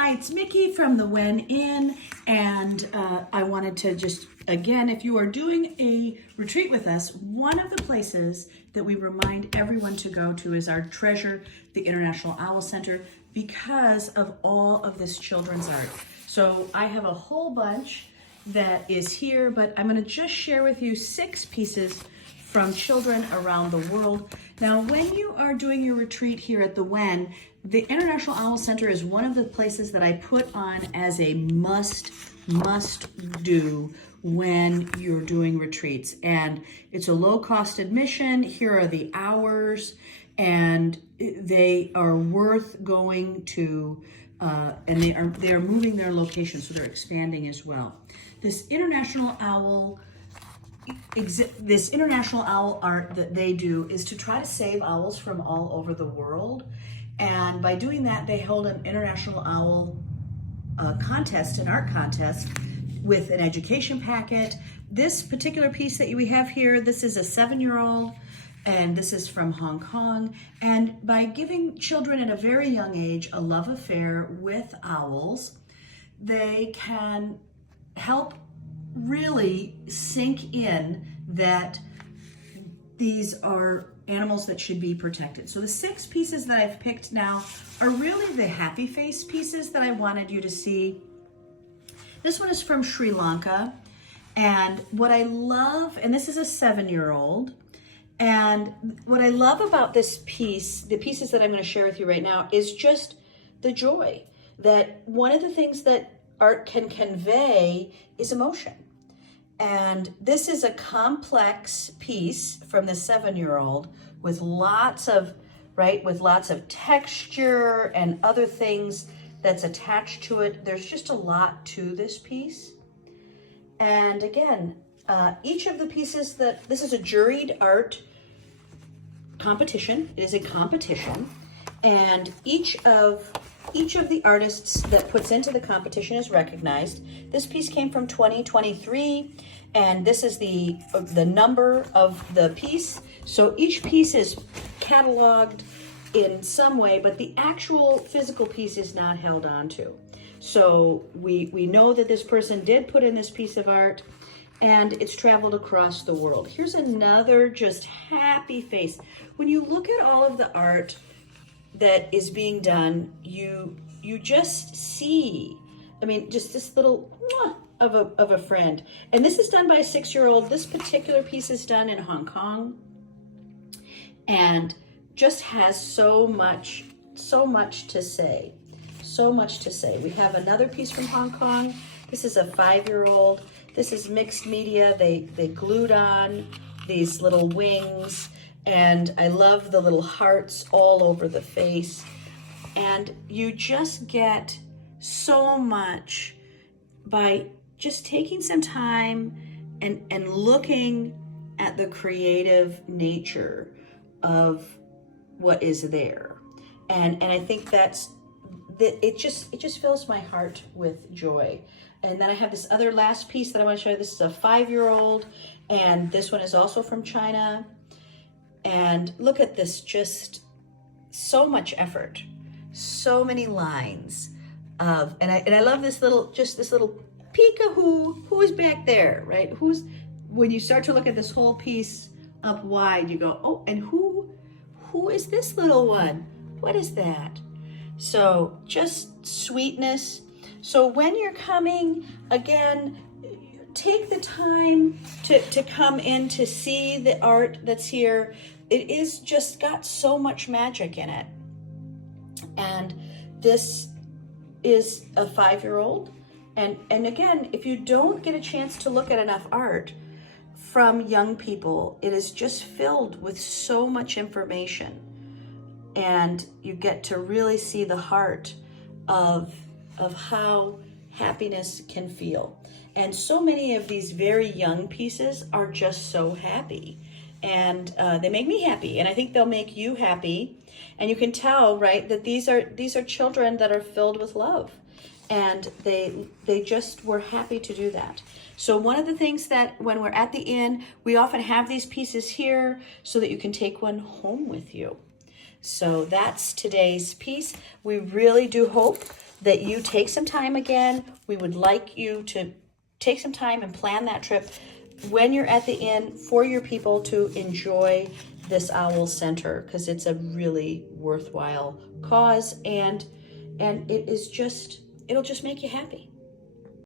Hi, it's Mickey from the Wen Inn, and I wanted to just, again, if you are doing a retreat with us, one of the places that we remind everyone to go to is our treasure, the International Owl Center, because of all of this children's art. So I have a whole bunch that is here, but I'm going to just share with you 6 pieces from children around the world. Now, when you are doing your retreat here at the Wen, the International Owl Center is one of the places that I put on as a must do when you're doing retreats. And it's a low-cost admission. Here are the hours, and they are worth going to, and they are moving their location, so they're expanding as well. This international owl art that they do is to try to save owls from all over the world. And by doing that, they hold an international owl contest, an art contest, with an education packet. This particular piece that we have here, this is a 7-year-old, and this is from Hong Kong. And by giving children at a very young age a love affair with owls, they can help really sink in that these are animals that should be protected. So the 6 pieces that I've picked now are really the happy face pieces that I wanted you to see. This one is from Sri Lanka, and what I love, and this is a 7-year-old, and what I love about this piece, the pieces that I'm going to share with you right now, is just the joy that one of the things that art can convey is emotion. And this is a complex piece from the 7-year-old with lots of texture and other things that's attached to it. There's just a lot to this piece. And again, each of the pieces this is a juried art competition. It is a competition. And each of the artists that puts into the competition is recognized. This piece came from 2023, and this is the number of the piece. So each piece is cataloged in some way, but the actual physical piece is not held on to. So we know that this person did put in this piece of art, and it's traveled across the world. Here's another just happy face. When you look at all of the art that is being done, you just see, I mean, just this little of a friend. And this is done by a 6-year-old. This particular piece is done in Hong Kong, and just has so much to say. So much to say. We have another piece from Hong Kong. This is a 5-year-old. This is mixed media. They glued on these little wings. And I love the little hearts all over the face. And you just get so much by just taking some time and looking at the creative nature of what is there. And I think it just fills my heart with joy. And then I have this other last piece that I want to show you. This is a 5-year-old, and this one is also from China. And look at this, just so much effort, so many lines of, and I love this little peek-a-hoo, who is back there, right? When you start to look at this whole piece up wide, you go, oh, and who is this little one? What is that? So just sweetness. So when you're coming, again, take the time to come in to see the art that's here. It is just got so much magic in it. And this is a 5-year-old. And again, if you don't get a chance to look at enough art from young people, it is just filled with so much information. And you get to really see the heart of how happiness can feel. And so many of these very young pieces are just so happy. And they make me happy, and I think they'll make you happy. And you can tell, right, that these are children that are filled with love, and they just were happy to do that. So one of the things that when we're at the inn, we often have these pieces here so that you can take one home with you. So that's today's piece. We really do hope that you take some time again. We would like you to take some time and plan that trip when you're at the inn for your people to enjoy this owl center, because it's a really worthwhile cause, and it is just, it'll just make you happy.